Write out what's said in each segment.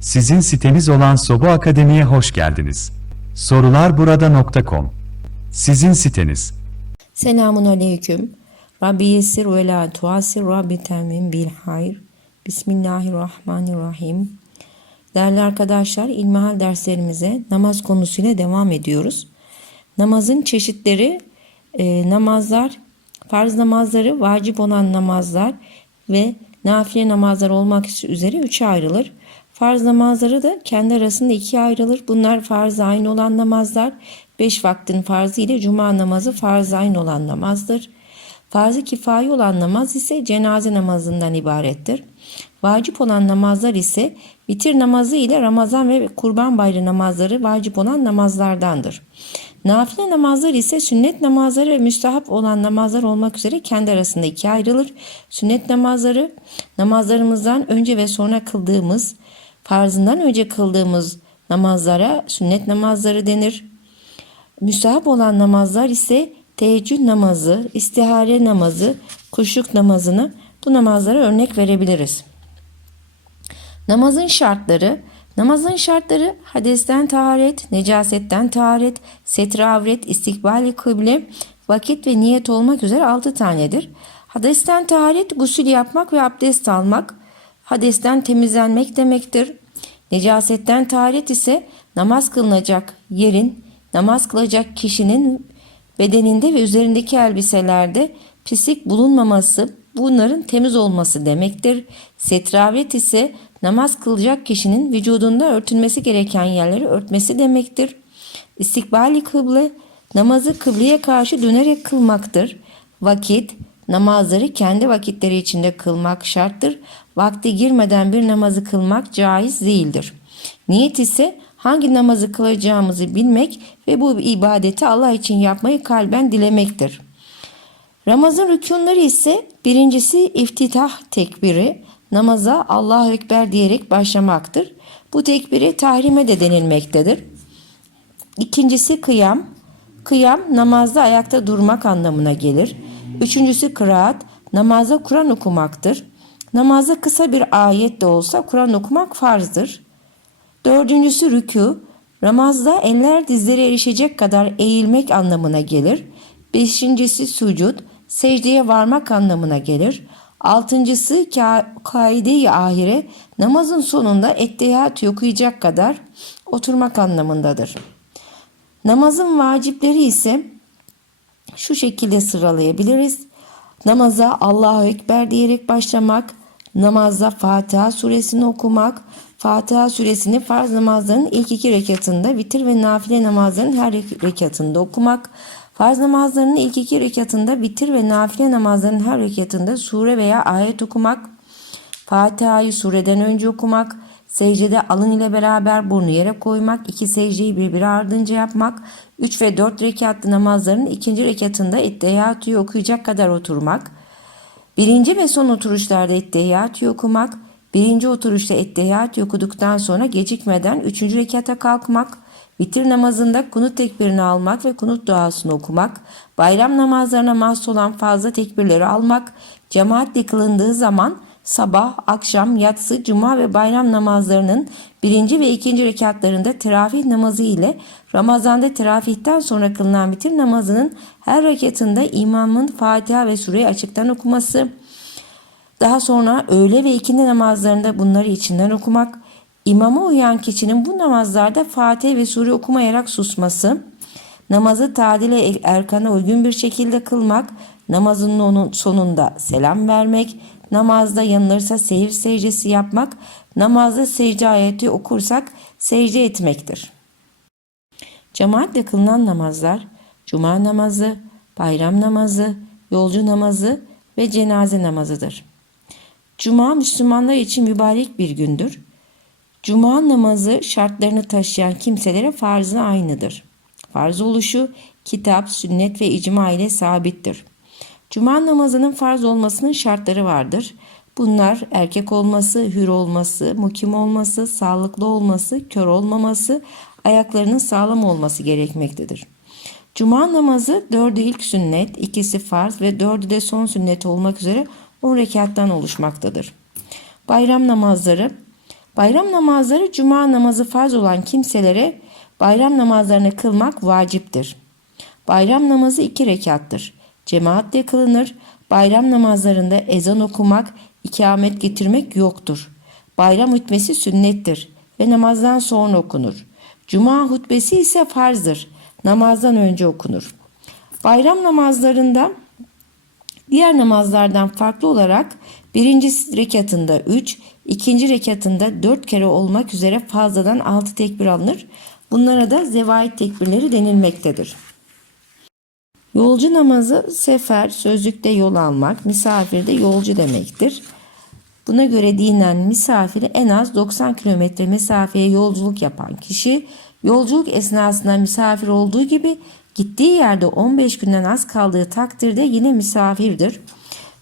Sizin siteniz olan Sobu Akademi'ye hoş geldiniz. Sorularburada.com Sizin siteniz. Selamun aleyküm. Rabbi yesir ve la tuasir Rabbi temin bil hayr. Bismillahirrahmanirrahim. Değerli arkadaşlar ilmihal derslerimize namaz konusuyla devam ediyoruz. Namazın çeşitleri e, namazlar, farz namazları, vacip olan namazlar ve nafile namazlar olmak üzere üçe ayrılır. Farz namazları da kendi arasında ikiye ayrılır. Bunlar farz aynı olan namazlar. Beş vaktin farzı ile cuma namazı farz aynı olan namazdır. Farz-ı kifayi olan namaz ise cenaze namazından ibarettir. Vacip olan namazlar ise vitir namazı ile Ramazan ve Kurban Bayramı namazları vacip olan namazlardandır. Nafile namazlar ise sünnet namazları ve müstahap olan namazlar olmak üzere kendi arasında ikiye ayrılır. Sünnet namazları namazlarımızdan önce ve sonra kıldığımız, farzından önce kıldığımız namazlara sünnet namazları denir. Müstahap olan namazlar ise teheccüd namazı, istihare namazı, kuşluk namazını bu namazlara örnek verebiliriz. Namazın şartları Namazın şartları hadesten taharet, necasetten taharet, setre avret, istikbali kıble, vakit ve niyet olmak üzere 6 tanedir. Hadesten taharet gusül yapmak ve abdest almak, hadesten temizlenmek demektir. Necasetten taharet ise namaz kılınacak yerin, namaz kılacak kişinin bedeninde ve üzerindeki elbiselerde pislik bulunmaması, bunların temiz olması demektir. Setravet ise namaz kılacak kişinin vücudunda örtülmesi gereken yerleri örtmesi demektir. İstikbali kıble, namazı kıbleye karşı dönerek kılmaktır. Vakit, namazları kendi vakitleri içinde kılmak şarttır. Vakti girmeden bir namazı kılmak caiz değildir. Niyet ise hangi namazı kılacağımızı bilmek ve bu ibadeti Allah için yapmayı kalben dilemektir. Ramazan rükunları ise birincisi iftitah tekbiri, namaza Allahu Ekber diyerek başlamaktır. Bu tekbiri tahrime de denilmektedir. İkincisi kıyam. Kıyam namazda ayakta durmak anlamına gelir. Üçüncüsü kıraat. Namazda Kur'an okumaktır. Namazda kısa bir ayet de olsa Kur'an okumak farzdır. Dördüncüsü rükû. Namazda eller dizlere erişecek kadar eğilmek anlamına gelir. Beşincisi sucud. Secdeye varmak anlamına gelir. Altıncısı ka- kaide-i ahire namazın sonunda ettehiyat okuyacak kadar oturmak anlamındadır. Namazın vacipleri ise şu şekilde sıralayabiliriz. Namaza Allahu Ekber diyerek başlamak, namazda Fatiha suresini okumak, Fatiha suresini farz namazların ilk iki rekatında, vitir ve nafile namazların her rekatında okumak, farz namazlarının ilk iki rekatında, vitir ve nafile namazların her rekatında sure veya ayet okumak, Fatiha'yı sureden önce okumak, secdede alın ile beraber burnu yere koymak, iki secdeyi birbiri ardınca yapmak, 3 ve 4 rekatlı namazların ikinci rekatında ettehiyatı okuyacak kadar oturmak, birinci ve son oturuşlarda ettehiyatı okumak, birinci oturuşta ettehiyatı okuduktan sonra gecikmeden üçüncü rekata kalkmak, Vitir namazında kunut tekbirini almak ve kunut duasını okumak, bayram namazlarına mahsus olan fazla tekbirleri almak, cemaatle kılındığı zaman sabah, akşam, yatsı, cuma ve bayram namazlarının birinci ve ikinci rekatlarında teravih namazı ile Ramazan'da teravihten sonra kılınan vitir namazının her rekatında imamın Fatiha ve Sureyi açıktan okuması, daha sonra öğle ve ikindi namazlarında bunları içinden okumak, imama uyan kişinin bu namazlarda Fatih ve Sure okumayarak susması, namazı tadile erkana uygun bir şekilde kılmak, namazın onun sonunda selam vermek, namazda yanılırsa seyir secdesi yapmak, namazda secde ayeti okursak secde etmektir. Cemaatle kılınan namazlar, cuma namazı, bayram namazı, yolcu namazı ve cenaze namazıdır. Cuma Müslümanlar için mübarek bir gündür. Cuma namazı şartlarını taşıyan kimselere farzı aynıdır. Farz oluşu kitap, sünnet ve icma ile sabittir. Cuma namazının farz olmasının şartları vardır. Bunlar erkek olması, hür olması, mukim olması, sağlıklı olması, kör olmaması, ayaklarının sağlam olması gerekmektedir. Cuma namazı dördü ilk sünnet, ikisi farz ve dördü de son sünnet olmak üzere 10 rekattan oluşmaktadır. Bayram namazları Bayram namazları cuma namazı farz olan kimselere bayram namazlarını kılmak vaciptir. Bayram namazı iki rekattır. Cemaatle kılınır. Bayram namazlarında ezan okumak, ikamet getirmek yoktur. Bayram hutbesi sünnettir ve namazdan sonra okunur. Cuma hutbesi ise farzdır. Namazdan önce okunur. Bayram namazlarında Diğer namazlardan farklı olarak birinci rekatında 3, ikinci rekatında 4 kere olmak üzere fazladan 6 tekbir alınır. Bunlara da zevait tekbirleri denilmektedir. Yolcu namazı sefer, sözlükte yol almak, misafirde yolcu demektir. Buna göre dinen misafiri en az 90 kilometre mesafeye yolculuk yapan kişi yolculuk esnasında misafir olduğu gibi gittiği yerde 15 günden az kaldığı takdirde yine misafirdir.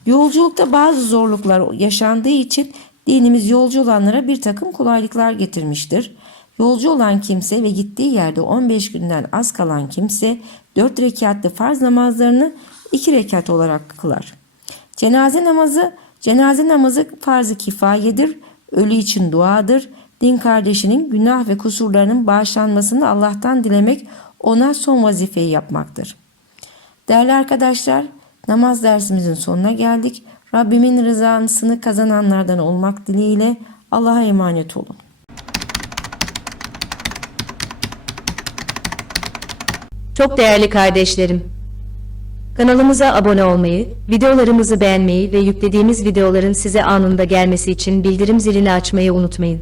Yolculukta bazı zorluklar yaşandığı için dinimiz yolcu olanlara bir takım kolaylıklar getirmiştir. Yolcu olan kimse ve gittiği yerde 15 günden az kalan kimse 4 rekatlı farz namazlarını 2 rekat olarak kılar. Cenaze namazı cenaze namazı farz-ı kifayedir. Ölü için duadır. Din kardeşinin günah ve kusurlarının bağışlanmasını Allah'tan dilemek ona son vazifeyi yapmaktır. Değerli arkadaşlar, namaz dersimizin sonuna geldik. Rabbimin rızasını kazananlardan olmak dileğiyle Allah'a emanet olun. Çok değerli kardeşlerim, kanalımıza abone olmayı, videolarımızı beğenmeyi ve yüklediğimiz videoların size anında gelmesi için bildirim zilini açmayı unutmayın.